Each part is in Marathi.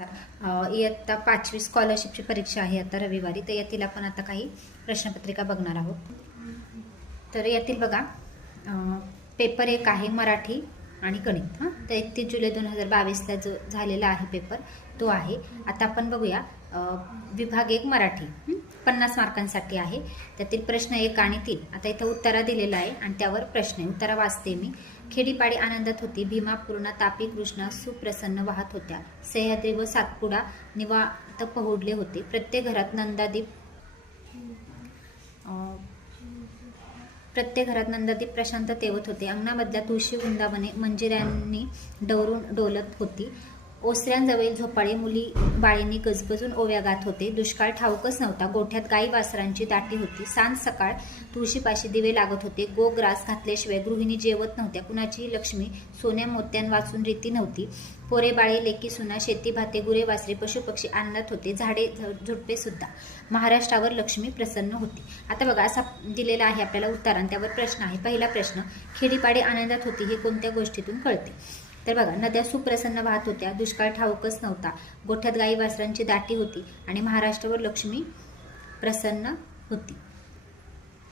इयत्ता 5वी स्कॉलरशिपची परीक्षा आहे आता रविवारी, तर यातील आपण आता काही प्रश्नपत्रिका बघणार आहोत. तर यातील बघा, पेपर एक आहे मराठी आणि गणित. तर 31 जुलै 2022ला जो झालेला आहे पेपर तो आहे. आता आपण बघूया विभाग 1 मराठी 50 मार्कांसाठी आहे. त्यातील प्रश्न 1 आणि 3. आता इथं उत्तरा दिलेला आहे आणि त्यावर प्रश्न आहे. उत्तरा वाचते मी. खेडीपाडी आनंदात होती, भीमा, पूर्णा, तापी, कृष्णा सुप्रसन्न वाहत होत्या. सह्याद्री व सातपुडा निवांत पहुडले होते. प्रत्येक घरात नंदादीप प्रशांत तेवत होते. अंगणामधल्या तुळशी वृंदावने मंजिऱ्यांनी डवरून डोलत होती. ओसऱ्यांजवळील झोपाळे मुली बाळींनी गजबजून ओव्या गात होते. दुष्काळ ठाऊकच नव्हता. गोठ्यात गाई वासरांची दाटी होती. सांज सकाळ तुळशीपाशी दिवे लागत होते. गोग्रास घातल्याशिवाय गृहिणी जेवत नव्हत्या. कुणाची लक्ष्मी सोन्या मोत्यां वाचून रीती नव्हती. पोरे बाळे लेकी सुना शेती भाते गुरे वासरे पशुपक्षी आणत होते. झाडे झुडपे सुद्धा. महाराष्ट्रावर लक्ष्मी प्रसन्न होती. आता बघा, असा दिलेला आहे आपल्याला उत्तर आणि त्यावर प्रश्न आहे. पहिला प्रश्न, खेडीपाडी आनंदात होती हे कोणत्या गोष्टीतून कळते? तर बघा, नद्या सुप्रसन्न वाहत होत्या, दुष्काळ ठाऊकच नव्हता, गोठ्यात गाई वासरांची दाटी होती आणि महाराष्ट्रावर लक्ष्मी प्रसन्न होती.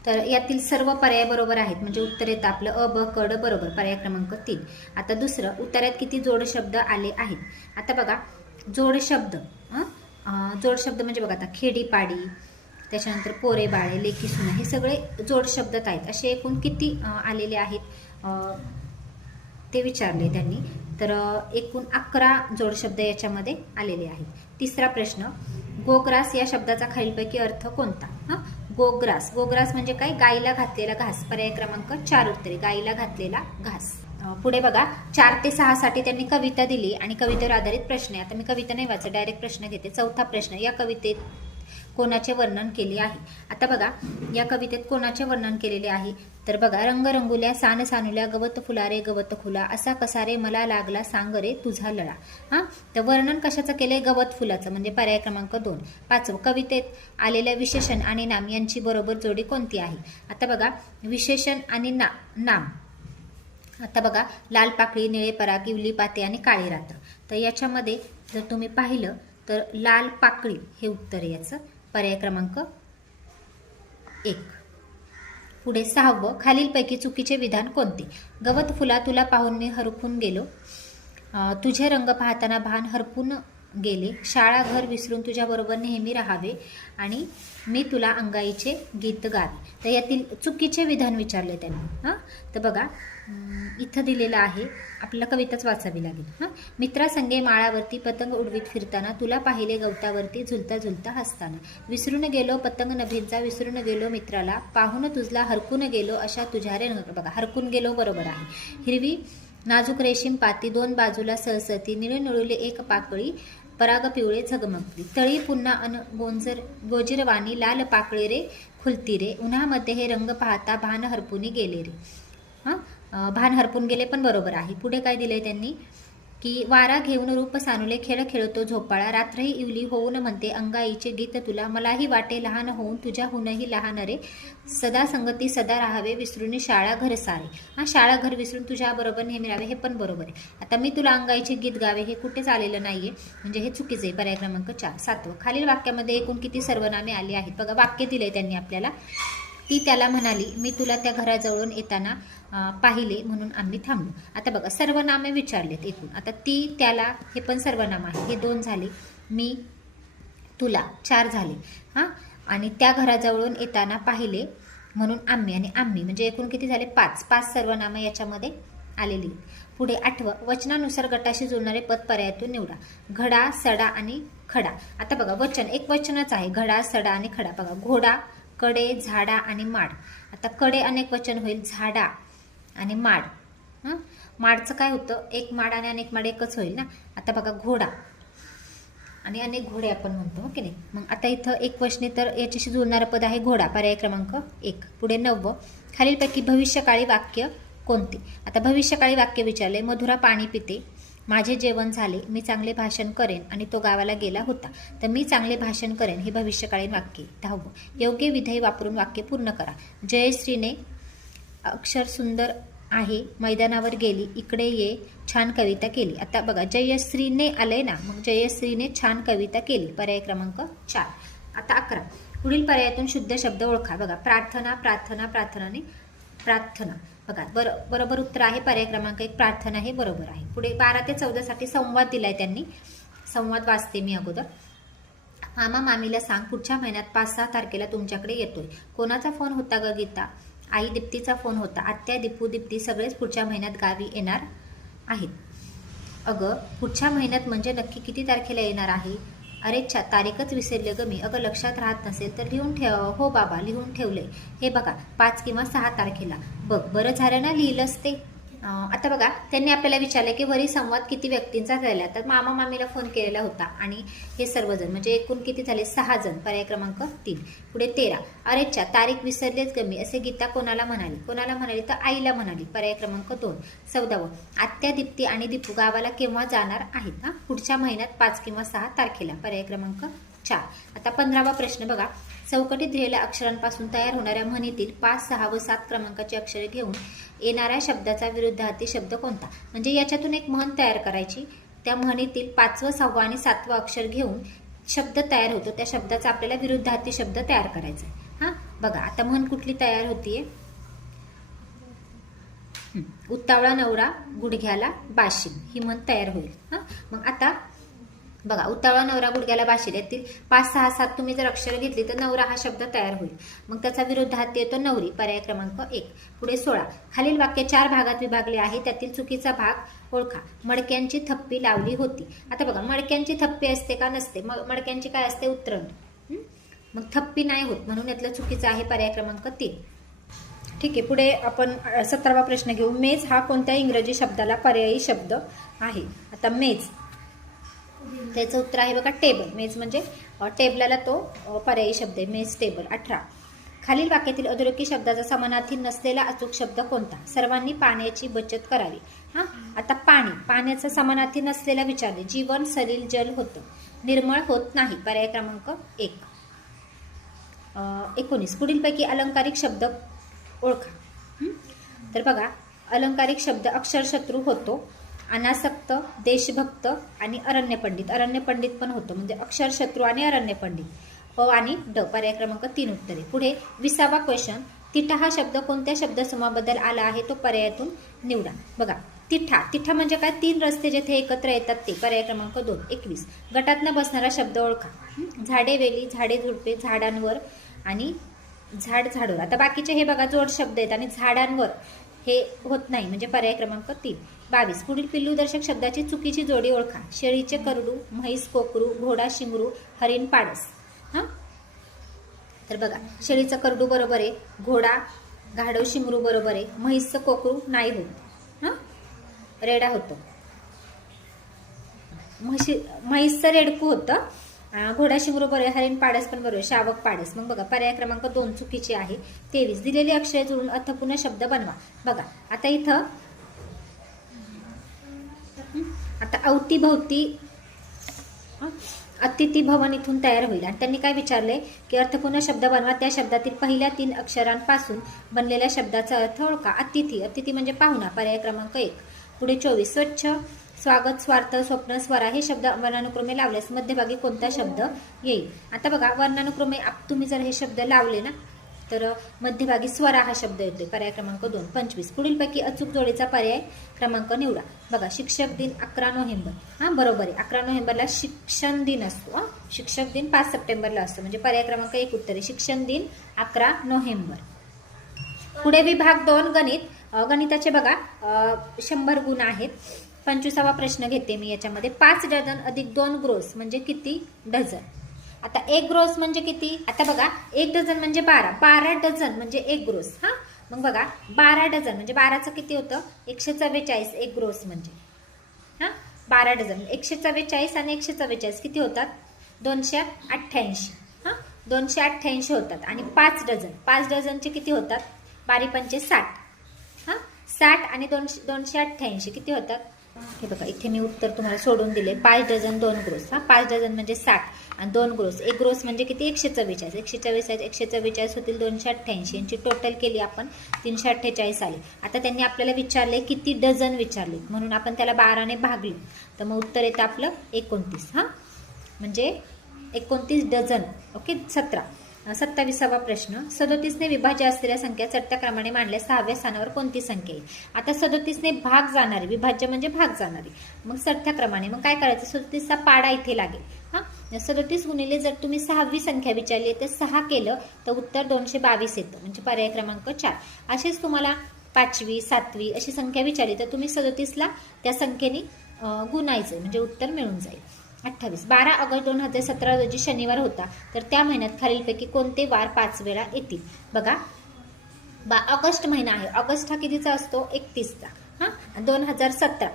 तर यातील सर्व पर्याय बरोबर आहेत, म्हणजे उत्तर येतं आपलं अ ब क ड बरोबर, पर्याय क्रमांक 3. आता दुसरं, उत्तरात किती जोड शब्द आले आहेत? आता बघा, जोड शब्द म्हणजे बघा, आता खेडीपाडी, त्याच्यानंतर पोरे बाळे लेकी सुना, हे सगळे जोड शब्दात आहेत. असे एकूण किती आलेले आहेत ते विचारले त्यांनी. तर एकूण 11 जोड शब्द याच्यामध्ये आलेले आहेत. तिसरा प्रश्न, गोग्रास या शब्दाचा खालीलपैकी अर्थ कोणता? गोग्रास म्हणजे काय? गाईला घातलेला घास. पर्याय क्रमांक 4 उत्तरे, गाईला घातलेला घास. पुढे बघा, 4 ते 6 साठी त्यांनी कविता दिली आणि कवितेवर आधारित प्रश्न आहे. आता मी कविता नाही वाचत, डायरेक्ट प्रश्न घेते. चौथा प्रश्न, या कवितेत कोणाचे वर्णन केले आहे? आता बघा, या कवितेत कोणाचे वर्णन केलेले आहे? तर बघा, रंगरंगुल्या सान सानुल्या गवत फुलारे गवत खुला, असा कसा रे मला लागला सांग रे तुझा लळा. तर वर्णन कशाचं केलंय? गवत फुलाचं, म्हणजे पर्याय क्रमांक 2. 5, कवितेत आलेल्या विशेषण आणि नाम यांची बरोबर जोडी कोणती आहे? आता बघा, विशेषण आणि नाम. आता बघा, लाल पाकळी, निळे पराग, इवली पाते आणि काळी रात्र. तर याच्यामध्ये जर तुम्ही पाहिलं तर लाल पाकळी हे उत्तर आहे याचं, पर्याय क्रमांक 1. पुढे 6, खालीलपैकी चुकीचे विधान कोणते? गवत फुला तुला पाहून मी हरपून गेलो, तुझे रंग पाहताना भान हरपून गेले, शाळा घर विसरून तुझ्याबरोबर नेहमी राहावे आणि मी तुला अंगाईचे गीत गावे. तर यातील चुकीचे विधान विचारले त्यांनी. तर बघा, इथं दिलेलं आहे, आपल्याला कविताच वाचावी लागेल. मित्रासंगे माळावरती पतंग उडवीत फिरताना, तुला पाहिले गवतावरती झुलता झुलता हसताना, विसरून गेलो पतंग नभींचा, विसरून गेलो मित्राला, पाहून तुझला हरकून गेलो अशा तुझ्या रे. बघा, हरकून गेलो बरोबर आहे. हिरवी नाजूक रेशीम पाती, 2 बाजूला सळसळती, निळे निळुले एक पाकळी, पराग पिवळे झगमगती, तळी पुन्हा अन गोजिरवाणी, लाल पाकळी रे खुलती रे, उन्हामध्ये हे रंग पाहता भान हरपुनी गेले रे. भान हरपून गेले पण बरोबर आहे. पुढे काय दिलंय त्यांनी की वारा घेऊन रूप सानुले, खेळ खेळतो झोपाळा, रात्रही इवली होऊन म्हणते अंगाईचे गीत तुला, मलाही वाटे लहान होऊन तुझ्याहूनही लहान रे, सदा संगती सदा राहावे, विसरून शाळा घर सारे. शाळा घर विसरून तुझ्या बरोबर नेहमी राहावे, हे पण बरोबर आहे. आता मी तुला अंगाईचे गीत गावे हे कुठेच आलेलं नाहीये, म्हणजे हे चुकीचं आहे, पर्याय क्रमांक 4. 7, खालील वाक्यामध्ये एकूण किती सर्वनामे आली आहेत? बघा, वाक्य दिलंय त्यांनी आपल्याला. ती त्याला म्हणाली, मी तुला त्या घराजवळून येताना पाहिले म्हणून आम्ही थांबलो. आता बघा, सर्वनामे विचारलेत एकूण. आता ती त्याला हे पण सर्वनाम आहे, हे 2 झाले. मी तुला 4 झाले. आणि त्या घराजवळून येताना पाहिले म्हणून आम्ही, आणि आम्ही म्हणजे एकूण किती झाले? 5 सर्वनामे याच्यामध्ये आलेली. पुढे 8, वचनानुसार गटाशी जोडणारे पद पर्यायातून निवडा. घडा, सडा आणि खडा. आता बघा, वचन एक वचनच आहे, घडा, सडा आणि खडा. बघा, घोडा, कडे, झाडा आणि माड. आता कडे अनेक वचन होईल, झाडा आणि माड. माडचं काय होतं? एक माड आणि अनेक माड एकच होईल ना. आता बघा, घोडा आणि अनेक घोडे आपण म्हणतो, हो की नाही. मग आता इथं एक वचने, तर याच्याशी जुळणारं पद आहे घोडा, पर्याय क्रमांक 1. पुढे 9, खालीलपैकी भविष्यकाळी वाक्य कोणते? आता भविष्यकाळी वाक्य विचारले. मधुरा पाणी पिते, माझे जेवण झाले, मी चांगले भाषण करेन आणि तो गावाला गेला होता. तर मी चांगले भाषण करेन हे भविष्यकाळी वाक्य. 10, योग्य विधेय वापरून वाक्य पूर्ण करा. जयश्रीने अक्षर सुंदर आहे, मैदानावर गेली, इकडे ये, छान कविता केली. आता बघा जयश्रीने आलंय ना, मग जयश्रीने छान कविता केली. पर्याय क्रमांक 4. आता 11. पुढील पर्यायातून शुद्ध शब्द ओळखा. बघा प्रार्थना, प्रार्थना, प्रार्थनाने प्रार्थना. बघा बरोबर उत्तर आहे पर्याय क्रमांक 1 प्रार्थना हे बरोबर आहे. पुढे 12 ते 14 साठी संवाद दिलाय त्यांनी. संवाद वाचते मी अगोदर. मामा मामीला सांग पुढच्या महिन्यात 5-6 तारखेला तुमच्याकडे येतोय. कोणाचा फोन होता ग गीता? आई दीप्तीचा फोन होता. आत्या, दीपू, दीप्ती सगळेच पुढच्या महिन्यात गावी येणार आहेत. अगं पुढच्या महिन्यात म्हणजे नक्की किती तारखेला येणार आहे? अरे तारीखच विसरले ग मी. अगं लक्षात राहत नसेल तर लिहून ठेव. हो बाबा लिहून ठेवलंय. हे बघा 5 किंवा 6 तारखेला. बघ बरं झालं ना लिहिलंच ते. आता बघा त्यांनी आपल्याला विचारलं की वरील संवाद किती व्यक्तींचा झाला. तर मामा मामीला फोन केलेला होता आणि हे सर्वजण म्हणजे एकूण किती झाले? 6 जण. पर्याय क्रमांक 3. पुढे 13. अरे तारीख विसरलेच ग मी असे गीता कोणाला म्हणाली? कोणाला म्हणाली तर आईला म्हणाली. पर्याय क्रमांक 2. 14. आत्या, दीप्ती आणि दीपू गावाला केव्हा जाणार आहेत? पुढच्या महिन्यात 5 किंवा 6 तारखेला. पर्याय क्रमांक 4. आता 15वा प्रश्न बघा. चौकटीत दिलेल्या अक्षरांपासून तयार होणाऱ्या म्हणीतील 5, 6 व 7 क्रमांकाची अक्षरे घेऊन येणाऱ्या शब्दाचा विरुद्धार्थी शब्द कोणता? म्हणजे याच्यातून एक म्हण तयार करायची. त्या म्हणीतील 5वं, 6वं आणि 7वं अक्षर घेऊन शब्द तयार होतो. त्या शब्दाचा आपल्याला विरुद्धार्थी शब्द तयार करायचा आहे. हां बघा आता म्हण कुठली तयार होतीये? उतावळा नवरा गुडघ्याला बाशिंग ही म्हण तयार होईल. हां मग आता बघा उतावळा नवरा गुडघ्याला बाशिंग यातील 5, 6, 7 तुम्ही जर अक्षर घेतली तर नवरा हा शब्द तयार होईल. मग त्याचा विरुद्धार्थी येतो नवरी. पर्याय क्रमांक 1. पुढे 16. खालील वाक्य 4 भागात विभागले आहे. त्यातील चुकीचा भाग ओळखा. मडक्यांची थप्पी लावली होती. आता बघा मडक्यांची थप्पी असते का नसते? मडक्यांची काय असते? उतरण. मग थप्पी नाही होत म्हणून यातलं चुकीचं आहे. पर्याय क्रमांक 3. ठीक आहे पुढे आपण 17वा प्रश्न घेऊ. मेज हा कोणत्या इंग्रजी शब्दाला पर्यायी शब्द आहे? आता मेज त्याचं उत्तर आहे बघा टेबल. मेज म्हणजे टेबलाला तो पर्यायी शब्द आहे. मेज टेबल. 18. खालील वाक्यातील अधोरेखित शब्दाचा समानार्थी नसलेला अचूक शब्द कोणता? सर्वांनी पाण्याची बचत करावी. हां आता पाण्याचा समानार्थी नसलेला विचारले. जीवन सलील जल होतं. निर्मळ होत नाही. पर्याय क्रमांक 1. 19. पुढीलपैकी अलंकारिक शब्द ओळखा. तर बघा अलंकारिक शब्द अक्षरशत्रू होतो, अनासक्त, देशभक्त आणि अरण्यपंडित. अरण्यपंडित पण होतं म्हणजे अक्षरशत्रू आणि अरण्यपंडित. प आणि ड. पर्याय क्रमांक 3 उत्तरे. पुढे 20वा क्वेश्चन. तिठा हा शब्द कोणत्या शब्दसमूहाबद्दल आला आहे तो पर्यायातून निवडा. बघा तिठा म्हणजे काय? 3 रस्ते जेथे एकत्र येतात ते. पर्याय क्रमांक 2. 21. गटातनं बसणारा शब्द ओळखा. झाडे, वेली, झाडे, झुडपे, झाडांवर आणि झाड, झाडवर. आता बाकीचे हे बघा जोड शब्द आहेत आणि झाडांवर हे होत नाही म्हणजे पर्याय क्रमांक 3. 22. पुढील पिल्लूदर्शक शब्दाची चुकीची जोडी ओळखा. शेळीचे करडू, म्हैस कोकरू, घोडा शिंगरू, हरिण पाडस. हां तर बघा शेळीचं करडू बरोबर आहे, घोडा घाडव शिंगरू बरोबर आहे, म्हैसचं कोकरू नाही होत. हां रेडा होतो. म्हैसचं रेडकू होतं. घोडा शिंगरू बरोबर, हरिण पाडस पण बरोबर, शावक पाडस. मग बघा पर्याय क्रमांक 2 चुकीची आहे. 23. दिलेली अक्षरे जोडून अर्थपूर्ण शब्द बनवा. बघा आता इथं आता अवतीभवती अतिथी भवन इथून तयार होईल आणि त्यांनी काय विचारले की अर्थपूर्ण शब्द बनवा. त्या शब्दातील पहिल्या 3 अक्षरांपासून बनलेल्या शब्दाचा अर्थ ओळखा. अतिथी म्हणजे पाहुणा. पर्याय क्रमांक 1. पुढे 24. स्वच्छ, स्वागत, स्वार्थ, स्वप्न, स्वरा हे शब्द वर्णानुक्रमे लावल्यास मध्यभागी कोणता शब्द येईल? आता बघा वर्णानुक्रमे तुम्ही जर हे शब्द लावले ना तर मध्यभागी स्वरा हा शब्द येतोय. पर्याय क्रमांक 2. 25. पुढीलपैकी अचूक जोडीचा पर्याय क्रमांक निवडा. बघा शिक्षक दिन 11 नोव्हेंबर. हां बरोबर आहे. 11 नोव्हेंबरला शिक्षण दिन असतो. शिक्षक दिन 5 सप्टेंबरला असतो म्हणजे पर्याय क्रमांक 1 उत्तर आहे. शिक्षण दिन 11 नोव्हेंबर. पुढे विभाग 2 गणित. गणिताचे बघा 100 गुण आहेत. 25वा प्रश्न घेते मी याच्यामध्ये. 5 डझन अधिक 2 ग्रोस म्हणजे किती डझन? आता 1 ग्रोस म्हणजे किती? आता बघा 1 डझन म्हणजे 12 डझन म्हणजे 1 ग्रोस. हां मग बघा 12 डझन म्हणजे 12चं किती होतं? 144. 1 ग्रोस म्हणजे 12 डझन 144 आणि 144 किती होतात? 288. हां 288 होतात. आणि 5 डझनचे किती होतात? 12 पंचे 60. हां 60 आणि 288 किती होतात? हे बघा इथे मी उत्तर तुम्हाला सोडून दिले. 5 डझन 2 ग्रोस. 5 डझन म्हणजे 60 आणि 2 ग्रोस, 1 ग्रोस म्हणजे किती 144. 144 होतील 288. यांची टोटल केली आपण 348 आली. आता त्यांनी आपल्याला विचारले किती डझन विचारले, म्हणून आपण त्याला 12ने भागले, तर मग उत्तर येतं आपलं 29. म्हणजे 29 डझन. ओके. 27वा प्रश्न. 37ने विभाज्य असलेल्या संख्या चढत्या क्रमाने मांडल्यास 6व्या स्थानावर कोणती संख्या येईल? आता 37ने भाग जाणारी, विभाज्य म्हणजे भाग जाणारी, मग चढत्या क्रमाने मग काय करायचं? 37चा पाडा इथे लागेल. 37 गुणिले जर तुम्ही 6वी संख्या विचारली तर 6 केलं तर उत्तर 222 येतं, म्हणजे पर्याय क्रमांक 4. असेच तुम्हाला 5वी 7वी अशी संख्या विचारली तर तुम्ही 37ला त्या संख्येने गुणायचं, म्हणजे उत्तर मिळून जाईल. 28. 12 ऑगस्ट 2017 रोजी शनिवार होता, तर त्या महिन्यात खालीलपैकी कोणते वार 5 वेळा येतील? बघा, ऑगस्ट महिना आहे. ऑगस्ट हा कितीचा असतो? 31चा. 2017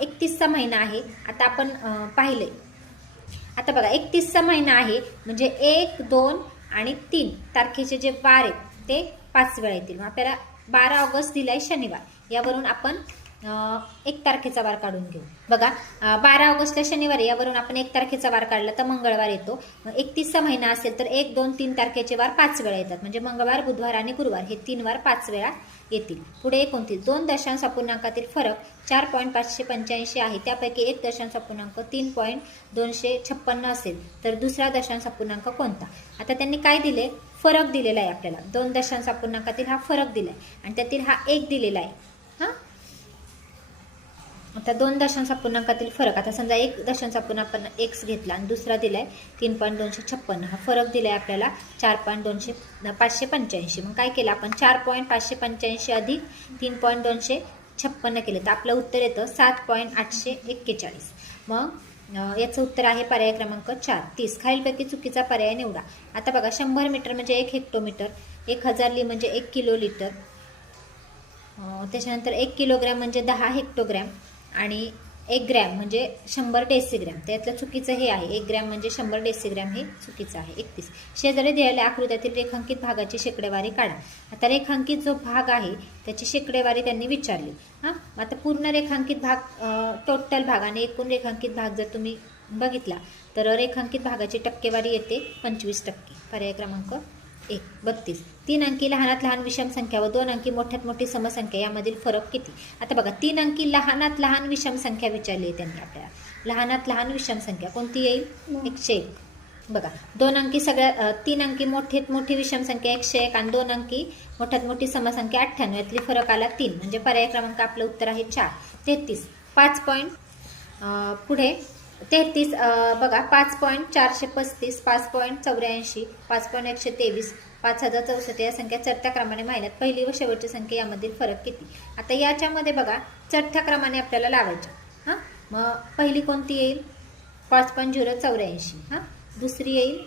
31चा महिना आहे. आता आपण पाहिले, आता बघा 31चा महिना आहे म्हणजे 1, 2 आणि 3 तारखेचे जे वार आहेत ते 5 वेळा येतील. मग आपल्याला 12 ऑगस्ट दिलाय शनिवार, यावरून आपण 1 तारखेचा वार काढून घेऊ. बघा 12 ऑगस्टला शनिवार, यावरून आपण 1 तारखेचा वार काढला तर मंगळवार येतो. मग 31चा महिना असेल तर 1, 2, 3 तारखेचे वार 5 वेळा येतात, म्हणजे मंगळवार, बुधवार आणि गुरुवार हे 3 वार 5 वेळा येतील. पुढे 29. 2 दशांश अपूर्णांकातील फरक 4.585 आहे, त्यापैकी 1 दशांश अपूर्णांक 3.256 असेल तर दुसरा दशांश अपूर्णांक कोणता? आता त्यांनी काय दिले? फरक दिलेला आहे आपल्याला. 2 दशांश अपूर्णांकातील हा फरक दिलाय आणि त्यातील हा 1 दिलेला आहे. आता 2 दशांश अपूर्णांकातील फरक, आता समजा 1 दशांश अपूर्णांक x घेतला आणि दुसरा दिलाय 3.256. हा फरक दिलाय आपल्याला 4.585. मग काय केलं आपण? 4.585 अधिक 3.256 केलं तर आपलं उत्तर येतं 7.841. मग याचं उत्तर आहे पर्याय क्रमांक 4. 30. खालीलपैकी चुकीचा पर्याय निवडा. आता बघा 100 मीटर म्हणजे 1 हेक्टोमीटर, 1000 ली म्हणजे 1 किलो लिटर, त्याच्यानंतर 1 किलोग्रॅम म्हणजे 10 हेक्टोग्रॅम आणि 1 ग्रॅम म्हणजे 100 डेसिग्रॅम. त्यातलं चुकीचं हे आहे, 1 ग्रॅम म्हणजे 100 डेसिग्रॅम हे चुकीचं आहे. 31. शेजारी दिलेल्या आकृत्यातील रेखांकित भागाची शेकडेवारी काढा. आता रेखांकित जो भाग आहे त्याची शेकडेवारी त्यांनी विचारली. आता पूर्ण रेखांकित भाग, टोटल भाग आणि एकूण रेखांकित भाग जर तुम्ही बघितला तर रेखांकित भागाची टक्केवारी येते 25%. पर्याय क्रमांक 1. 32. 3 अंकी लहानात लहान विषम संख्या व 2 अंकी मोठ्यात मोठी समसंख्या यामधील फरक किती? आता बघा 3 अंकी लहानात लहान विषम संख्या विचारली आहे त्यांनी आपल्याला. लहानात लहान विषम संख्या कोणती येईल? 101. बघा 2 अंकी 3 अंकी मोठ्यात मोठी विषम संख्या 101 आणि 2 अंकी मोठ्यात मोठी समसंख्या 98. यातली फरक आला 3, म्हणजे पर्याय क्रमांक आपलं उत्तर आहे 4. 33. 5 पुढे 33 बघा 5.435, 5.84, 5.123, 5064 या संख्या चढत्या क्रमाने माहिल्यात. पहिली व शेवटची संख्या यामधील फरक किती? आता याच्यामध्ये बघा चढत्या क्रमाने आपल्याला लावायच्या. मग पहिली कोणती येईल? 5.084. दुसरी येईल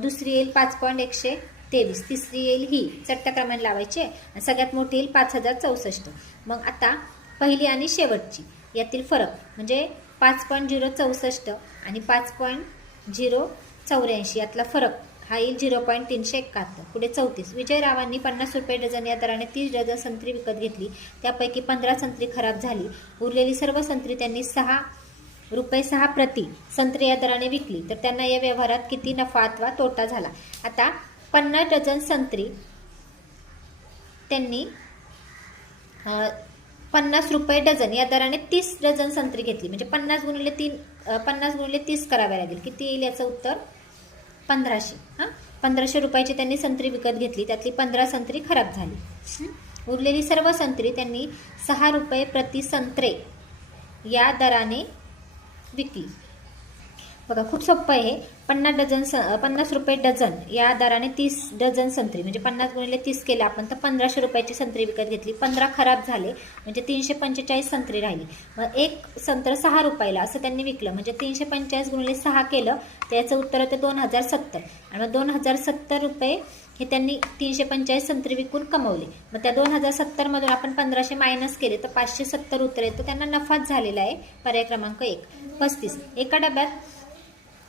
दुसरी येईल 5.123. तिसरी येईल ही चढत्या क्रमाने लावायची आहे. सगळ्यात मोठी येईल 5064. मग आता पहिली आणि शेवटची यातील फरक म्हणजे 5.064 आणि 5.084 यातला फरक हा येईल 0.371. पुढे 34. विजयरावांनी 50 रुपये डझन या दराने 30 डझन संत्री विकत घेतली. त्यापैकी 15 संत्री खराब झाली. उरलेली सर्व संत्री त्यांनी ₹6 प्रति संत्री या दराने विकली, तर त्यांना या व्यवहारात किती नफा अथवा तोटा झाला? आता 50 डझन संत्री त्यांनी 50 रुपये डझन या दराने 30 डझन संत्री घेतली, म्हणजे 50 गुणिले 30 करावे लागेल. किती येईल याचं उत्तर? 1500. 1500 रुपयाची त्यांनी संत्री विकत घेतली, त्यातली 15 संत्री खराब झाली. उरलेली सर्व संत्री त्यांनी ₹6 प्रति संत्रे या दराने विकली. बघा खूप सोपं आहे. 50 रुपये डझन या दराने 30 डझन संत्री, म्हणजे 50 गुणिले 30 केलं आपण तर 1500 रुपयाची संत्री विकत घेतली. 15 खराब झाले म्हणजे 345 संत्री राहिली. मग एक संत्र 6 रुपयाला असं त्यांनी विकलं, म्हणजे 345 गुणिले 6 केलं तर याचं उत्तर होतं 2070. आणि मग 2070 रुपये हे त्यांनी 345 संत्री विकून कमवले. मग त्या 2070 मधून आपण 1500 मायनस केले तर 570 उत्तर येतं. त्यांना नफाच झालेला आहे. पर्याय क्रमांक 1. 35. एका डब्यात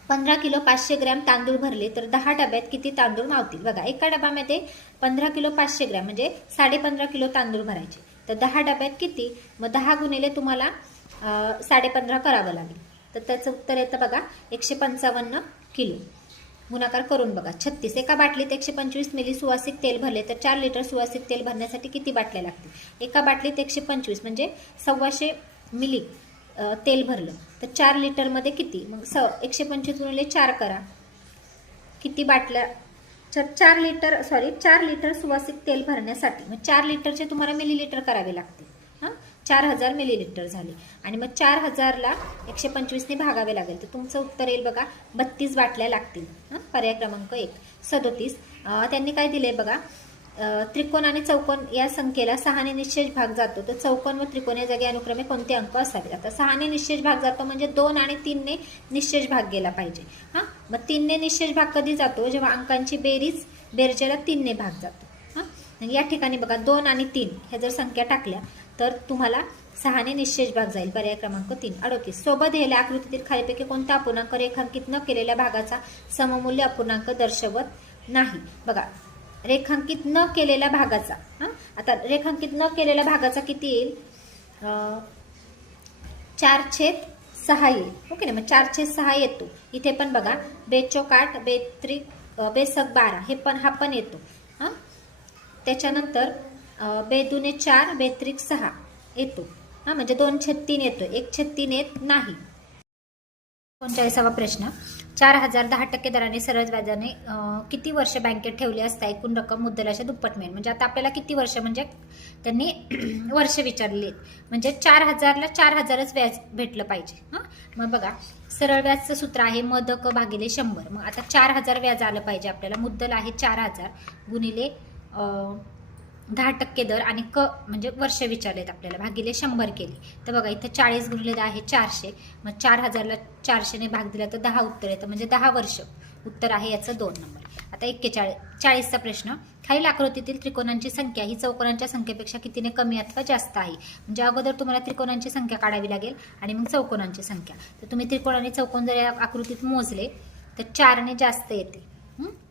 15 किलो 500 ग्रॅम तांदूळ भरले तर 10 डब्यात किती तांदूळ मावतील? बघा एका डब्यामध्ये 15 किलो 500 ग्रॅम म्हणजे 15.5 किलो तांदूळ भरायचे. तर 10 डब्यात किती, मग 10 गुणिले तुम्हाला 15.5 करावं लागेल. तर त्याचं उत्तर येतं बघा 155 किलो. गुणाकार करून बघा. 36 एका बाटलीत 125 मिली सुवासिक तेल भरले तर 4 लिटर सुवासिक तेल भरण्यासाठी किती बाटल्या लागतील. एका बाटलीत 125 म्हणजे 125 मिली तेल भरलं तर 4 लिटरमध्ये किती, मग 125 गुणिले 4 करा, किती बाटल्या, 4 लिटर सुवासिक तेल भरण्यासाठी मग 4 लिटरचे तुम्हाला मिलीलिटर करावे लागतील. हां, 4000 मिलीलिटर झाले आणि मग 4000ला 125ने भागावे लागेल. तर तुमचं उत्तर येईल बघा 32 बाटल्या लागतील. हां, पर्याय क्रमांक 1. 37 त्यांनी काय दिले बघा, त्रिकोण आणि चौकोन या संख्येला 6ने निश्चेष भाग जातो तर चौकोन व त्रिकोण या जागी अनुक्रमे कोणते अंक असावेत. आता 6ने निश्चेष भाग जातो म्हणजे 2 आणि 3ने निश्चेष भाग गेला पाहिजे. हां, मग 3ने निश्चेष भाग कधी जातो, जेव्हा अंकांची बेरजेला 3ने भाग जातो. हां, या ठिकाणी बघा 2 आणि 3 ह्या जर संख्या टाकल्या तर तुम्हाला 6ने निश्चेष भाग जाईल. पर्याय क्रमांक 3. 38 सोबत दिलेल्या आकृतीतील खालीपैकी कोणता अपूर्णांक रेखांकित न केलेल्या भागाचा सममूल्य अपूर्णांक दर्शवत नाही. बघा, रेखांकित न केलेल्या भागाचा, आता रेखांकित न केलेल्या भागाचा किती येईल, 4/6 येईल. ओके ना, मग 4/6 येतो. इथे पण बघा बेचोक 8 बेसक 12 हा पण येतो. हां, त्याच्यानंतर बेदुने 4 बेत्रिक 6 येतो. हां, म्हणजे 2/3 येतो, 1/3 येत नाही. 39वा प्रश्न, 4000 10% दराने सरळ व्याजाने किती वर्ष बँकेत ठेवले असता एकूण रक्कम मुद्दलाच्या दुप्पट मिळेल. म्हणजे आता आपल्याला किती वर्ष, म्हणजे त्यांनी वर्ष विचारले, म्हणजे 4000ला 4000च व्याज भेटलं पाहिजे. हां, मग बघा सरळ व्याजचं सूत्र आहे मदक भागिले 100. मग आता 4000 व्याज आलं पाहिजे आपल्याला. मुद्दल आहे 4000 गुणिले 10% दर आणि म्हणजे वर्ष विचारलेत आपल्याला, भागिले 100 केले. तर बघा इथं 40 गुणिले 10 आहे 400. मग 4000ला 400ने भाग दिला तर 10 उत्तर येतं, म्हणजे 10 वर्ष उत्तर आहे याचं 2 नंबर. आता 41चा प्रश्न, खालील आकृतीतील त्रिकोणांची संख्या ही चौकोनांच्या संख्येपेक्षा कितीने कमी अथवा जास्त आहे. म्हणजे अगोदर तुम्हाला त्रिकोणांची संख्या काढावी लागेल आणि मग चौकोनांची संख्या. तर तुम्ही त्रिकोण आणि चौकोन जर या आकृतीत मोजले तर 4ने जास्त येते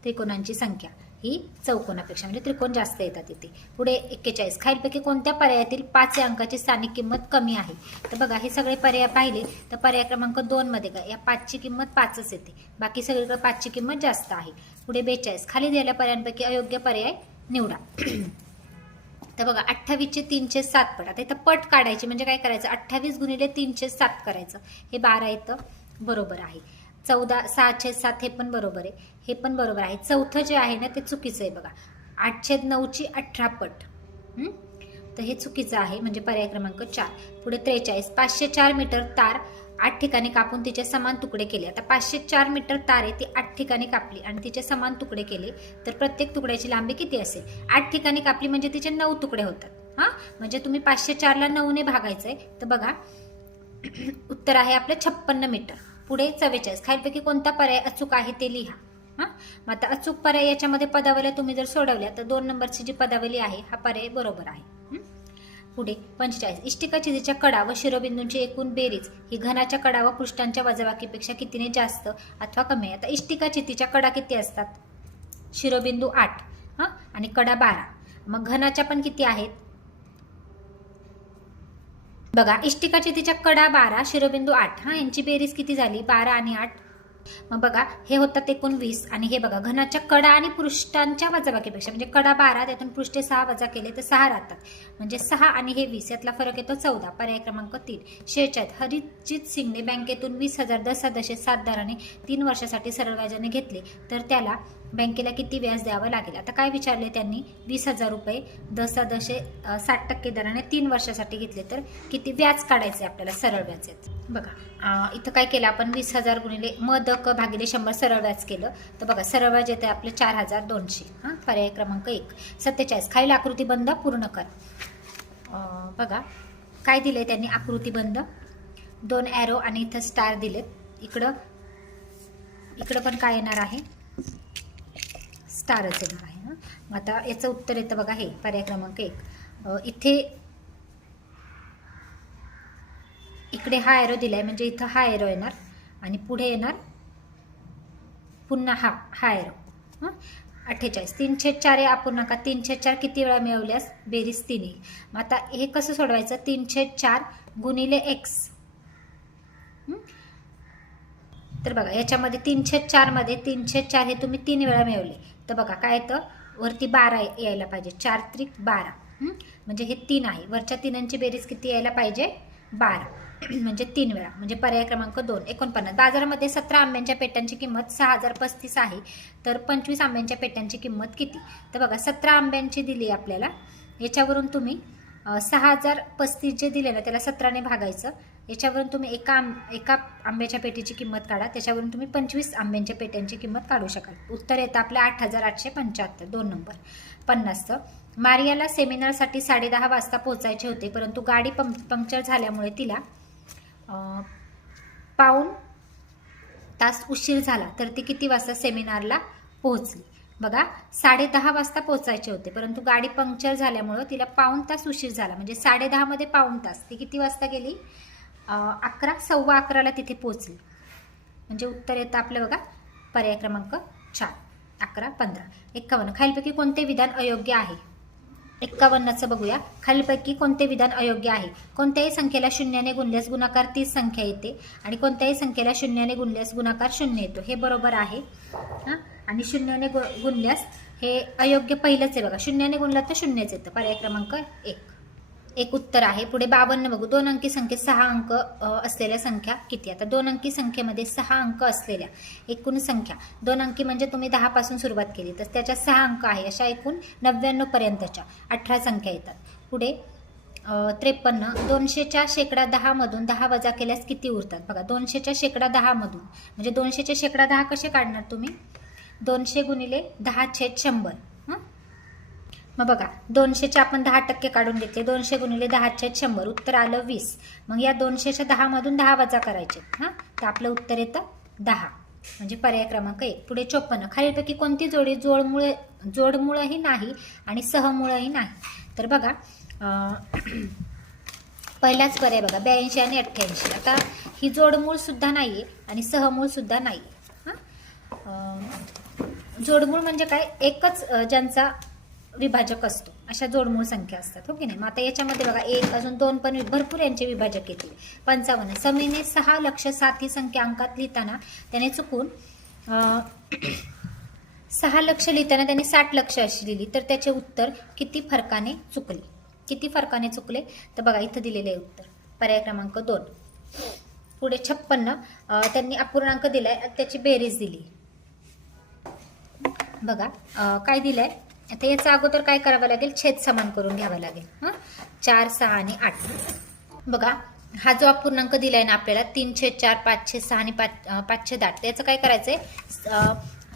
त्रिकोणांची संख्या ही चौकोनापेक्षा, म्हणजे त्रिकोण जास्त येतात इथे. पुढे 41 खालीलपैकी कोणत्या पर्यायातील 5 अंकाची स्थानिक किंमत कमी आहे. तर बघा हे सगळे पर्याय पाहिले तर पर्याय क्रमांक 2 मध्ये का या 5ची किंमत 5च येते, बाकी सगळीकडे 5ची किंमत जास्त आहे. पुढे 42 खाली दिलेल्या पर्यायांपैकी अयोग्य पर्याय निवडा. तर बघा 28चे 3/7 पट. आता इथं पट काढायची म्हणजे काय करायचं, 28 गुणिले 3/7 करायचं. हे 12 येतं, बरोबर आहे. 6/7 हे पण बरोबर आहे, हे पण बरोबर आहे. चौथं जे आहे ना ते चुकीचं आहे बघा, 8/9ची 18 पट. तर हे चुकीचं आहे, म्हणजे पर्याय क्रमांक 4. पुढे 43 504 मीटर तार 8 ठिकाणी कापून तिचे समान तुकडे केले. आता 504 मीटर तार आहे ती 8 ठिकाणी कापली आणि तिचे समान तुकडे केले तर प्रत्येक तुकड्याची लांबी किती असेल. 8 ठिकाणी कापली म्हणजे तिचे 9 तुकडे होतात. हां, म्हणजे तुम्ही 504ला 9ने भागायचंय. तर बघा उत्तर आहे आपलं 56 मीटर. पुढे 44 खालीलपैकी कोणता पर्याय अचूक आहे ते लिहा. हां, मग आता अचूक पर्याय याच्यामध्ये पदावल्या तुम्ही जर सोडवल्या तर 2 नंबरची जी पदावली आहे हा पर्याय बरोबर आहे. पुढे 45 इष्टिका चितीच्या कडा व शिरोबिंदूंची एकूण बेरीज ही घनाच्या कडा व पृष्ठांच्या वजाबाकीपेक्षा कितीने जास्त अथवा कमी आहे. आता इष्टिका चितीच्या कडा किती असतात, शिरोबिंदू 8 हां आणि कडा 12. मग घनाच्या पण किती आहेत बघा, इष्टिका चितीच्या कडा 12 शिरोबिंदू 8 हां, यांची बेरीज किती झाली 12 आणि 8. मग बघा हे होतात एकूण 20 आणि हे बघा घनाच्या कडा आणि पृष्ठांच्या वजाबाकीपेक्षा, म्हणजे कडा 12 त्यातून पृष्ठे 6 वजा केले तर 6 राहतात, म्हणजे 6 आणि हे 20 यातला फरक येतो 14. पर्याय क्रमांक 3. 46 हरिजित सिंगने बँकेतून 20,000 10,7 दराने 3 वर्षासाठी सरळ व्याजाने घेतले तर त्याला बँकेला किती व्याज द्यावं लागेल. आता काय विचारले त्यांनी, 20,000 रुपये 10,7 दराने 3 वर्षासाठी घेतले तर किती व्याज काढायचे आपल्याला सरळ व्याजाचं. बघा इथं काय केलं आपण, 20,000 गुणिले मदक भागिले 100 सरळ व्याज केलं. तर बघा सरळ व्याज येते आपले 4,200. हां, पर्याय क्रमांक 1. 47 खालील आकृतीबंध पूर्ण कर. बघा काय दिलंय त्यांनी आकृतीबंध, 2 ॲरो आणि इथं स्टार दिलेत. इकडं पण काय येणार आहे, स्टारच येणार आहे. हां, मग आता याचं उत्तर येतं बघा हे पर्याय क्रमांक 1. इकडे हा एरो दिलाय म्हणजे इथं हा एरो येणार आणि पुढे येणार पुन्हा हा एरो. 48. 3/4 आहे अपूर्णांकात. 3/4 किती वेळा मिळवल्यास बेरीज 3 येईल. मग आता हे कसं सोडवायचं? 3/4 गुणिले x. तर बघा याच्यामध्ये 3/4 मध्ये 3/4 हे तुम्ही 3 वेळा मिळवले तर बघा काय येतं? वरती 12 यायला पाहिजे. 4 त्रिक 12. म्हणजे हे 3 आहे. वरच्या तिनांची बेरीज किती यायला पाहिजे? 12. म्हणजे 3 वेळा. म्हणजे पर्याय क्रमांक 2 49. बाजारामध्ये 17 आंब्यांच्या पेट्यांची किंमत 6035 आहे. तर 25 आंब्यांच्या पेट्यांची किंमत किती? तर बघा 17 आंब्यांची दिली आपल्याला. याच्यावरून तुम्ही 6035 जे दिले ना त्याला 17ने भागायचं. याच्यावरून तुम्ही एका आंब्याच्या पेटीची किंमत काढा. त्याच्यावरून तुम्ही 25 आंब्यांच्या पेट्यांची किंमत काढू शकाल. उत्तर येतं आपलं 8875. 2 नंबर. 50. मारियाला सेमिनारसाठी 10:30 वाजता पोहोचायचे होते, परंतु गाडी पंक्चर झाल्यामुळे तिला पाऊण तास उशीर झाला. तर ती किती वाजता सेमिनारला पोहोचली? बघा 10:30 वाजता पोहोचायचे होते, परंतु गाडी पंक्चर झाल्यामुळे तिला पाऊण तास उशीर झाला. म्हणजे 10:30 मध्ये पाऊण तास. ती किती वाजता गेली? 11, 11:15 तिथे पोहोचली. म्हणजे उत्तर येतं आपलं बघा पर्याय क्रमांक 4. 11, 15. 51. खालीलपैकी कोणते विधान अयोग्य आहे? 51चं बघूया. खालीलपैकी कोणते विधान अयोग्य आहे? कोणत्याही संख्येला 0ने गुणल्यास गुणाकार 30 संख्या येते आणि कोणत्याही संख्येला 0ने गुणल्यास गुणाकार 0 येतो. हे बरोबर आहे. आणि 0ने गुणल्यास हे अयोग्य पहिलंच आहे बघा. 0ने गुणलं तर 0च येतं. पर्याय क्रमांक 1. एक उत्तर आहे. पुढे 52 बघू. 2 अंकी संख्येत 6 अंक असलेल्या संख्या किती? आता 2 अंकी संख्येमध्ये 6 अंक असलेल्या एकूण संख्या, 2 अंकी म्हणजे तुम्ही 10 पासून सुरुवात केली तर त्याच्या 6 अंक आहे. अशा एकूण 99 पर्यंतच्या 18 संख्या येतात. पुढे 53. 200च्या शेकडा 10 मधून 10 वजा केल्यास किती उरतात? बघा 200च्या शेकडा 10 मधून म्हणजे 200चे शेकडा 10 कसे काढणार तुम्ही? 200 गुणिले 10/100. मग बघा 200चे आपण 10% काढून घेतले. 200 गुणिले 10/100 उत्तर आलं 20. मग या 200च्या 10 मधून 10 वजा करायचे. तर आपलं उत्तर येतं 10. म्हणजे पर्याय क्रमांक 1. पुढे 54. खालीलपैकी कोणती जोडी जोडमुळंही नाही आणि सहमुळंही नाही? तर बघा पहिलाच पर्याय बघा 82 आणि 88. आता ही जोडमूळ सुद्धा नाहीये आणि सहमूळ सुद्धा नाहीये. जोडमूळ म्हणजे काय? एकच ज्यांचा विभाजक असतो अशा जोडमूळ संख्या असतात. हो की नाही? मग आता याच्यामध्ये बघा 1 अजून 2 पण भरपूर यांचे विभाजक येतील. 55. समीने 6,00,007 ही संख्या अंकात लिहिताना त्याने चुकून 6,00,000 लिहिताना त्याने 60,00,000 अशी लिहिली तर त्याचे उत्तर किती फरकाने चुकले? किती फरकाने चुकले? तर बघा इथं दिलेले आहे उत्तर. पर्याय क्रमांक 2. पुढे 56. त्यांनी अपूर्णांक दिलाय त्याची बेरीज दिली. बघा काय दिलंय? आता याचा अगोदर काय करावं लागेल? छेद समान करून घ्यावा लागेल. 4, 6 आणि 8. बघा हा जो अपूर्णांक दिलाय ना आपल्याला 3/4, 5/6 आणि 5/8 याचं काय करायचंय?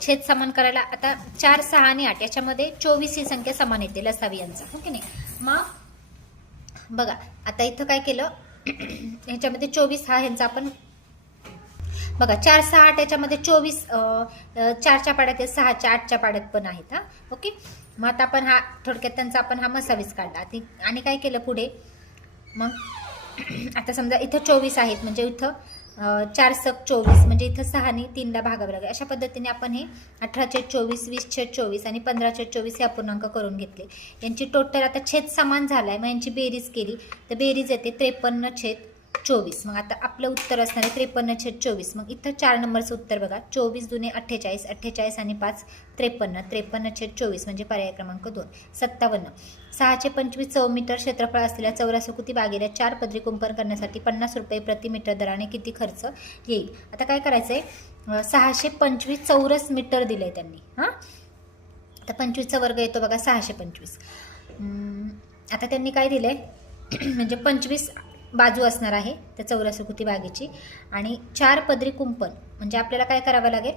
छेद समान करायला आता 4, 6 आणि 8 याच्यामध्ये 24 ही संख्या समान येते लसावी यांचा. हो की नाही? मग बघा आता इथं काय केलं? ह्याच्यामध्ये 24 हा ह्यांचा आपण बघा 4, 6, 8 याच्यामध्ये 24 4च्या पाड्यात आहे, 6च्या 8च्या पाड्यात पण आहेत. ओके. मग आता आपण हा थोडक्यात त्यांचा आपण हा मसावीस काढला. आणि काय केलं पुढे? मग आता समजा इथं 24 आहेत म्हणजे इथं 4 सक 24 म्हणजे इथं 6ने 3ला भागावं लागेल. अशा पद्धतीने आपण हे 18/24, 20/24 आणि 15/24 हे अपूर्णांक करून घेतले. यांची टोटल आता छेद समान झालाय. मग यांची बेरीज केली तर बेरीज येते 53/24. मग आता आपलं उत्तर असणार आहे 53/24. मग इथं 4 नंबरचं उत्तर बघा. 24 दुने 48, 48 आणि 5 53. 53/24 म्हणजे पर्याय क्रमांक 2. 57. 625 चौमीटर क्षेत्रफळ असलेल्या चौरसाकृती बागेला 4 पदरी कुंपण करण्यासाठी 50 रुपये प्रति मीटर दराने किती खर्च येईल? आता काय करायचंय? 625 चौरस मीटर दिलंय त्यांनी. आता 25चा वर्ग येतो बघा 625. आता त्यांनी काय दिलंय? म्हणजे 25 बाजू असणार आहे त्या चौरसाकृती बागेची आणि 4 पदरी कुंपण म्हणजे आपल्याला काय करावं लागेल?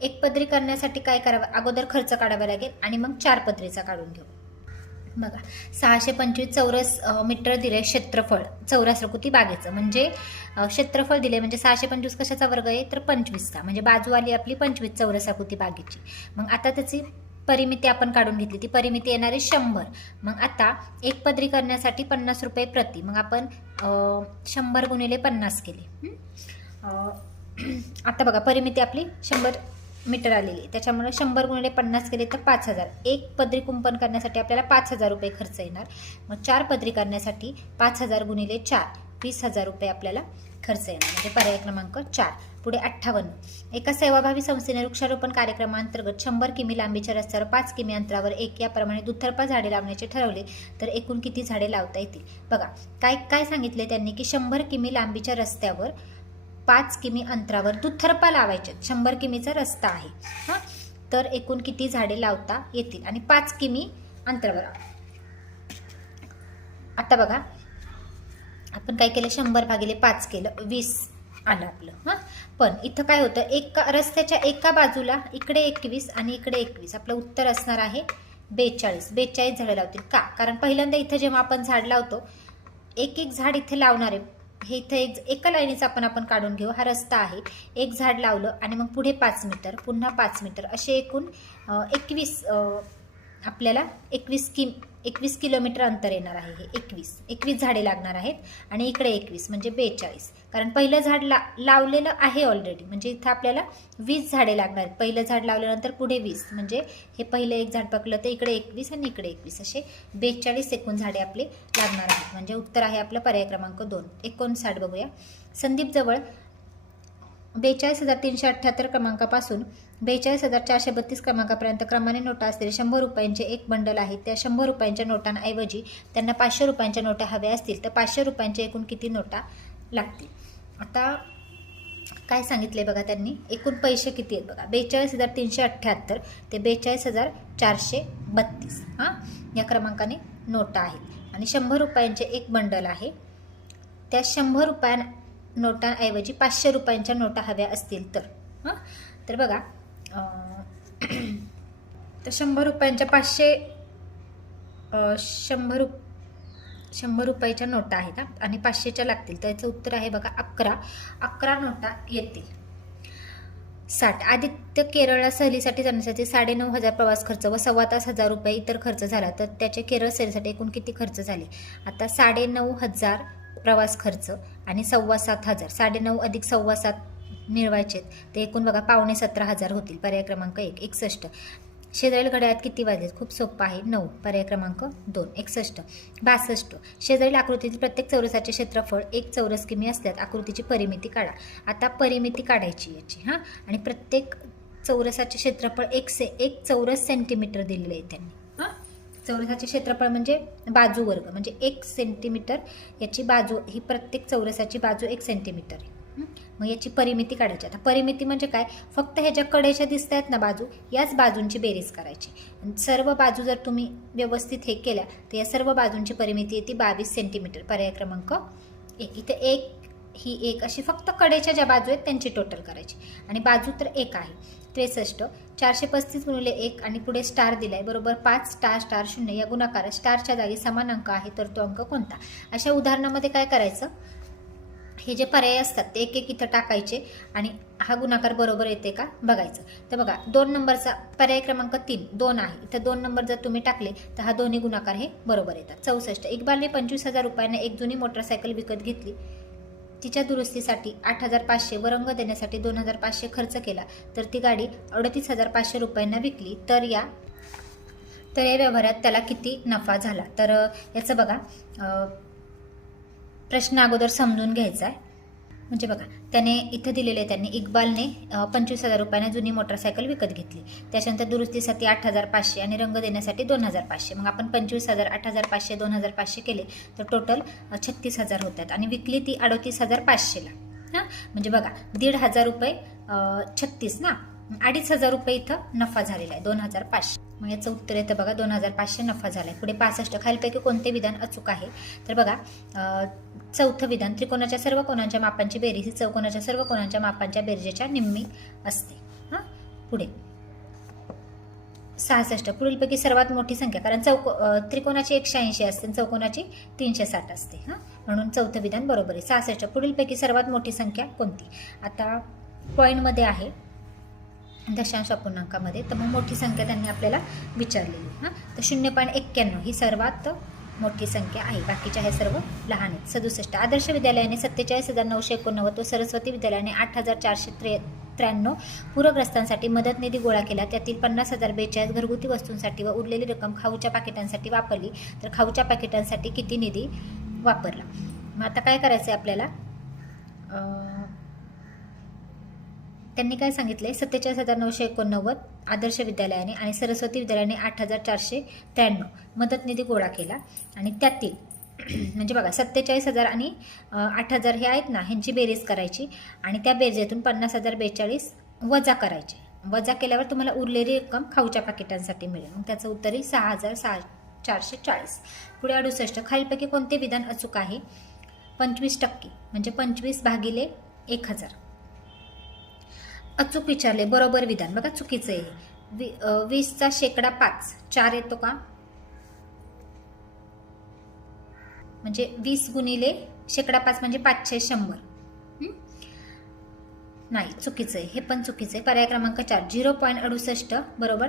1 पदरी करण्यासाठी काय करावं? अगोदर खर्च काढावा लागेल आणि मग 4 पदरीचा काढून घेऊ. बघा 625 चौरस मीटर दिले क्षेत्रफळ चौरसाकृती बागेचं. म्हणजे क्षेत्रफळ दिले म्हणजे 625 कशाचा वर्ग आहे? तर 25चा. म्हणजे बाजू आली आपली 25 चौरसाकृती बागेची. मग आता त्याची परिमिती आपण काढून घेतली. ती परिमिती येणार आहे 100. मग आता 1 पदरी करण्यासाठी 50 रुपये प्रति. मग आपण 100 गुणिले 50 केले. आता बघा परिमिती आपली 100 मीटर आलेली आहे. त्याच्यामुळे 100 गुणिले 50 केले तर 5000. एक पदरी कुंपण करण्यासाठी आपल्याला 5000 रुपये खर्च येणार. मग 4 पदरी करण्यासाठी 5000 गुणिले 4 20,000 रुपये आपल्याला खर्च येणार, म्हणजे पर्याय क्रमांक 4. पुढे 58. एका सेवाभावी संस्थेने वृक्षारोपण कार्यक्रमांतर्गत 100 किमी लांबीच्या रस्त्यावर 5 किमी अंतरावर एक याप्रमाणे दुतर्फा झाडे लावण्याचे ठरवले तर एकूण किती झाडे लावता येतील? बघा काय काय सांगितले त्यांनी की 100 किमी लांबीच्या रस्त्यावर 5 किमी अंतरावर दुतर्फा लावायचे. 100 किमीचा रस्ता आहे हां, तर एकूण किती झाडे लावता येतील आणि 5 किमी अंतरावर. आता बघा आपण काय केलं, 100 भागिले 5 केलं, 20 आलं आपलं हां. पण इथं काय होतं, एका रस्त्याच्या एका बाजूला इकडे 21 आणि इकडे 21. आपलं उत्तर असणार आहे 42. 42 झाडं लावतील. का? कारण पहिल्यांदा इथं जेव्हा आपण झाड लावतो एक एक झाड इथे लावणार आहे. हे इथं एका लाईनीचं आपण काढून घेऊ. हा रस्ता आहे, एक झाड लावलं आणि मग पुढे 5 मीटर, पुन्हा 5 मीटर, असे एकूण 21 आपल्याला 21 किलोमीटर अंतर येणार आहे. हे 21 झाडे लागणार आहेत आणि इकडे 21 म्हणजे 42. कारण पहिलं झाड लावलेलं आहे ऑलरेडी, म्हणजे इथं आपल्याला 20 झाडे लागणार आहेत. पहिलं झाड लावल्यानंतर पुढे 20, म्हणजे हे पहिलं एक झाड पकडलं तर इकडे 21 आणि इकडे 21, असे 42 एकूण झाडे आपले लागणार आहेत. म्हणजे उत्तर आहे आपलं पर्याय क्रमांक 2. 59 बघूया. संदीप जवळ 42,378 क्रमांकापासून 42,432 क्रमांकापर्यंत क्रमाने नोटा असलेले 100 रुपयांचे एक बंडल आहे. त्या 100 रुपयांच्या नोटांऐवजी त्यांना 500 रुपयांच्या नोटा हव्या असतील तर 500 रुपयांच्या एकूण किती नोटा लागतील? आता काय सांगितले बघा त्यांनी, एकूण पैसे किती आहेत बघा, 42,378 ते 42,432 हां, या क्रमांकाने नोटा आहेत आणि 100 रुपयांचे एक बंडल आहे. त्या 100 रुपया नोटांऐवजी 500 रुपयांच्या नोटा हव्या असतील तर हां, तर बघा तर 100 रुपयांच्या 100 रुपयाच्या नोटा आहेत आणि 500च्या लागतील. तर याचं उत्तर आहे बघा 11 नोटा येतील. 60. आदित्य केरळला सहलीसाठी जाण्यासाठी 9,500 प्रवास खर्च व 1,2500 रुपये इतर खर्च झाला, तर त्याचे केरळ सहलीसाठी एकूण किती खर्च झाले? आता 9,500 प्रवास खर्च आणि 7,2500, 9.5 अधिक 7.25 मिळवायचे ते एकूण बघा 17,500 होतील. पर्याय क्रमांक 1. 61. शेजारील घड्याळात किती वाजलेत? खूप सोपं आहे, 9. पर्याय क्रमांक 2. 61. 62. शेजारील आकृतीतील प्रत्येक चौरसाचे क्षेत्रफळ 1 चौरस किमी असल्यास आकृतीची परिमिती काढा. आता परिमिती काढायची याची हां, आणि प्रत्येक चौरसाचे क्षेत्रफळ 1 चौरस सेंटीमीटर दिलेले आहे त्यांनी हां. चौरसाचे क्षेत्रफळ म्हणजे बाजू वर्ग, म्हणजे 1 सेंटीमीटर याची बाजू, ही प्रत्येक चौरसाची बाजू 1 सेंटीमीटर आहे. मग याची परिमिती काढायची. आता परिमिती म्हणजे काय, फक्त ह्याच्या कडेच्या दिसत आहेत ना बाजू, याच बाजूंची बेरीज करायची. सर्व बाजू जर तुम्ही व्यवस्थित हे केल्या तर या सर्व बाजूंची परिमिती येते 22 सेंटीमीटर. पर्याय क्रमांक 1. इथे 1 ही 1 अशी फक्त कडेच्या ज्या बाजू आहेत त्यांची टोटल करायची आणि बाजू तर 1 आहे. 63. 435 गुणिले 1 आणि पुढे स्टार दिलाय बरोबर 5 स्टार 0 या गुणाकारात स्टारच्या जागी समान अंक आहे तर तो अंक कोणता? अशा उदाहरणामध्ये काय करायचं, हे जे पर्याय असतात ते एक इथं टाकायचे आणि हा गुणाकार बरोबर येते का बघायचं. तर बघा 2 नंबरचा पर्याय क्रमांक 3 2 आहे, इथं 2 नंबर जर तुम्ही टाकले तर हा दोन्ही गुणाकार हे बरोबर येतात. 64. इक्बालने 25,000 रुपयांना एक जुनी मोटरसायकल विकत घेतली. तिच्या दुरुस्तीसाठी 8,500 व रंग देण्यासाठी 2,500 खर्च केला, तर ती गाडी 38,500 रुपयांना विकली, तर या व्यवहारात त्याला किती नफा झाला? तर याचं बघा प्रश्न अगोदर समजून घ्यायचा आहे. म्हणजे बघा त्याने इथं दिलेले आहे, त्यांनी इक्बालने 25,000 रुपयांना जुनी मोटरसायकल विकत घेतली, त्याच्यानंतर दुरुस्तीसाठी 8,500 आणि रंग देण्यासाठी 2,500. मग आपण 25,000 8,500 2,500 केले तर टोटल 36,000 होतात आणि विकली ती 38,500ला हां. म्हणजे बघा 1,500 रुपये 36 ना, 2,500 रुपये इथं नफा झालेला आहे 2,500. मग याचं उत्तर येतं बघा 2,500 नफा झाला आहे. पुढे 65. खालीलपैकी कोणते विधान अचूक आहे? तर बघा चौथं विधान, त्रिकोणाच्या सर्व कोणांच्या मापांची बेरीज ही चौकोनाच्या सर्व कोणांच्या मापांच्या बेरजेच्या निम्मी असते हां. पुढे 66. पुढीलपैकी सर्वात मोठी संख्या, कारण त्रिकोणाची 180 असते आणि चौकोनाची 360 असते हां, म्हणून चौथं विधान बरोबर आहे. 66. पुढीलपैकी सर्वात मोठी संख्या कोणती? आता पॉईंटमध्ये आहे दशांश अपूर्णांकामध्ये, तर मग मोठी संख्या त्यांनी आपल्याला विचारलेली हां. तर 0.91 ही सर्वात मोठी संख्या आहे, बाकीच्या हे सर्व लहान आहेत. 67. आदर्श विद्यालयाने 47,989 व सरस्वती विद्यालयाने 93 पूरग्रस्तांसाठी मदत निधी गोळा केला. त्यातील 50,042 घरगुती वस्तूंसाठी व उरलेली रक्कम खाऊच्या पाकिटांसाठी वापरली. तर खाऊच्या पाकिटांसाठी किती निधी वापरला? मग आता काय करायचं आहे आपल्याला? त्यांनी काय सांगितले? 47,989 आदर्श विद्यालयाने आणि सरस्वती विद्यालयाने 8,493 मदत निधी गोळा केला. आणि त्यातील म्हणजे बघा 47,000 आणि 8,000 हे आहेत ना, ह्यांची बेरीज करायची आणि त्या बेरजेतून 50,042 वजा करायचे. वजा केल्यावर तुम्हाला उरलेली रक्कम खाऊच्या पाकिटांसाठी मिळेल. मग त्याचं उत्तर आहे 6,440. पुढे 68. खालीलपैकी कोणते विधान अचूक आहे? 25% म्हणजे 25 भागिले 1,000 अचूक विचारले. बरोबर विधान. बघा चुकीचं आहे. 20चा शेकडा 5 4 येतो का? म्हणजे 20 गुणिले शेकडा 5 म्हणजे 500. नाही, चुकीचं आहे. हे पण चुकीचं आहे. पर्याय क्रमांक 4 0.68 बरोबर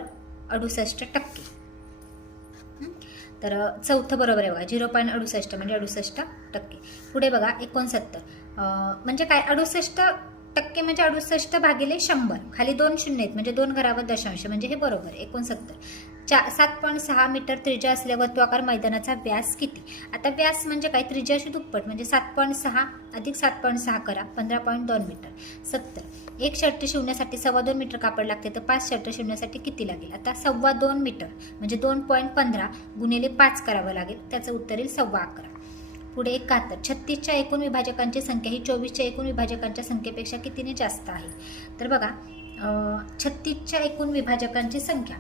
68%. तर चौथं बरोबर आहे बघा. 0.68 म्हणजे 68%. पुढे बघा 69. म्हणजे काय? 68% म्हणजे 68 भागिले 100. खाली 2 शून्य आहेत म्हणजे 2 घरावर दशांश म्हणजे हे बरोबर आहे. 69. 7.6 मीटर त्रिज्या असलेल्या वर्तुळाकार मैदानाचा व्यास किती? आता व्यास म्हणजे काय? त्रिज्याशी दुप्पट म्हणजे 7.6 अधिक 7.6 करा 15.2 मीटर. 70. 1 शर्ट शिवण्यासाठी 2.25 मीटर कापड लागते. तर 5 शर्ट शिवण्यासाठी किती लागेल? आता 2.25 मीटर म्हणजे 2.15 गुणिले 5 करावं लागेल. त्याचं उत्तर येईल 11.25. पुढे 71. 36च्या एकूण विभाजकांची संख्या ही 24च्या एकूण विभाजकांच्या संख्येपेक्षा कितीने जास्त आहे? तर बघा 36च्या एकूण विभाजकांची संख्या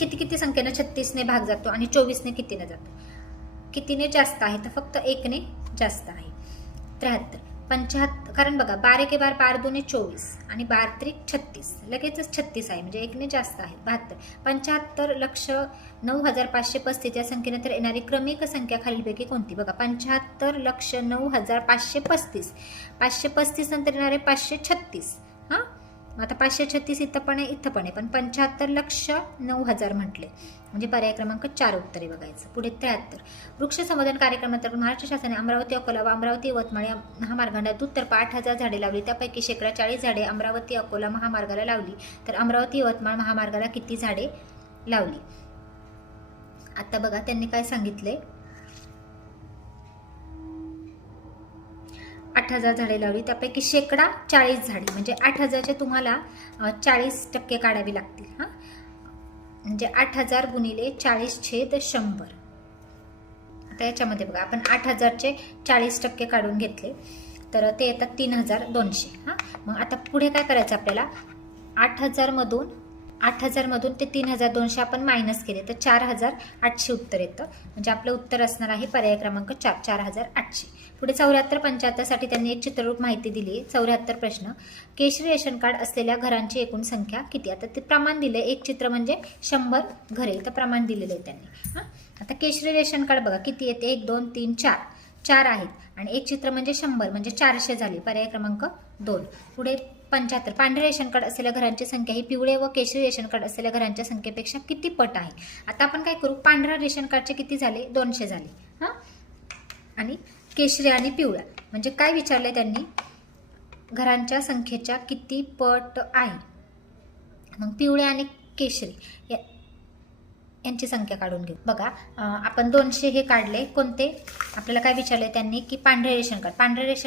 किती संख्येने 36ने भाग जातो आणि 24ने कितीने जातो? कितीने जास्त आहे? तर फक्त 1ने जास्त आहे. 73. 75. कारण बघा 12 के 12 12 2 24 आणि 12 त्रिक 36 लगेचच 36 आहे म्हणजे 1ने जास्त आहे. 72. 75,09,535 या संख्येने तर येणारी क्रमिक संख्या खालीलपैकी कोणती? बघा 75,09,535 535 नंतर येणारे 536. हां, आता 536 इथं पण आहे इथं पण आहे, पण 75,09,000 म्हटले म्हणजे पर्याय क्रमांक 4 उत्तरे बघायचं. पुढे 73. वृक्ष संवर्धन कार्यक्रमांतर्गत महाराष्ट्र शासनाने अमरावती अकोला व अमरावती यवतमाळ या महामार्गांना दुतर्फा 8,000 झाडे लावली. त्यापैकी शेकडा 40 झाडे अमरावती अकोला महामार्गाला लावली. तर अमरावती यवतमाळ महामार्गाला किती झाडे लावली? आता बघा त्यांनी काय सांगितले? 8,000 झाडे लावली. त्यापैकी शेकडा 40 झाडे म्हणजे 8,000चे तुम्हाला 40% काढावी लागतील. हां, म्हणजे 8,000 गुणिले 40/100. आता याच्यामध्ये बघा आपण 8,000चे 40% काढून घेतले तर ते येतात 3,200. हां, मग आता पुढे काय करायचं आपल्याला? 8,000 मधून ते 3,200 आपण मायनस केले तर 4,800 उत्तर येतं. म्हणजे आपलं उत्तर असणार आहे पर्याय क्रमांक 4 4,800. पुढे 74-75 साठी त्यांनी एक चित्ररूप माहिती दिली आहे. 74 प्रश्न. केशरी रेशन कार्ड असलेल्या घरांची एकूण संख्या किती? आता ते प्रमाण दिले. एक चित्र म्हणजे 100 घरे तर प्रमाण दिलेलं आहे त्यांनी. हां, आता केशरी रेशन कार्ड बघा किती येते? 1 2 3 4 आहेत आणि एक चित्र म्हणजे 100 म्हणजे 400 झाली. पर्याय क्रमांक 2. पुढे 75. पांढरे रेशन कार्ड असलेल्या घरांची संख्या ही पिवळे व केशरी रेशन कार्ड असलेल्या घरांच्या संख्येपेक्षा किती पट आहे? आता आपण काय करू? पांढऱ्या रेशन कार्डचे किती झाले? 200 झाले. हां, आणि केशरी आणि पिवळ्या म्हणजे काय विचारले त्यांनी? घरांच्या संख्येच्या किती पट आहे? मग पिवळ्या आणि केशरी यांची संख्या काढून घेऊ. बघा आपण 200 हे काढले. कोणते? आपल्याला काय विचारले त्यांनी की पांढरे रेशन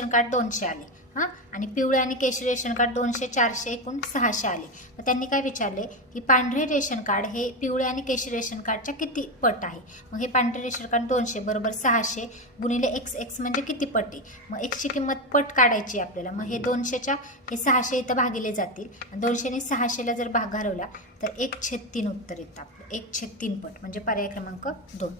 कार्ड 200 आले. हां, आणि पिवळे आणि केशरी रेशन कार्ड 200 400 एकूण 600 आले. तर त्यांनी काय विचारले की पांढरे रेशन कार्ड हे पिवळे आणि केशरी रेशन कार्डच्या किती पट आहे? मग हे पांढरे रेशन कार्ड 200 बरोबर 600 गुणिले x म्हणजे किती पट आहे? मग x ची किंमत पट काढायची आपल्याला. मग हे 200च्या हे 600 इथं भागिले जातील. 200ने 600ला जर भाग घालवला तर 1/3 उत्तर येतं आपलं. 1/3 पट म्हणजे पर्याय क्रमांक 2.